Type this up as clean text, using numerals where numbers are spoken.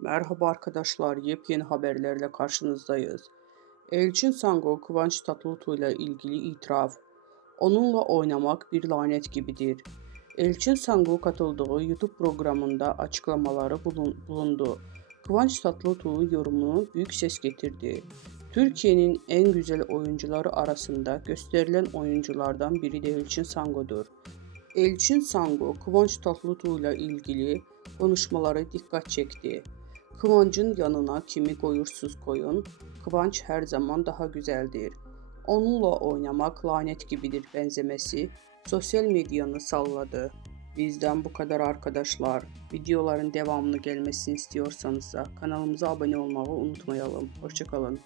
Merhaba arkadaşlar, yepyeni haberlerle karşınızdayız. Elçin Sango, Kıvanç Tatlıtuğ ile ilgili itiraf. Onunla oynamak bir lanet gibidir. Elçin Sango katıldığı YouTube programında açıklamaları bulundu. Kıvanç Tatlıtuğ yorumunu büyük ses getirdi. Türkiye'nin en güzel oyuncuları arasında gösterilen oyunculardan biri de Elçin Sango'dur. Elçin Sango, Kıvanç Tatlıtuğ ile ilgili konuşmaları dikkat çekti. Kıvancın yanına kimi koyursuz koyun, Kıvanç her zaman daha güzeldir. Onunla oynamak lanet gibidir benzemesi sosyal medyanı salladı. Bizden bu kadar arkadaşlar. Videoların devamını gelmesini istiyorsanız da kanalımıza abone olmayı unutmayalım. Hoşça kalın.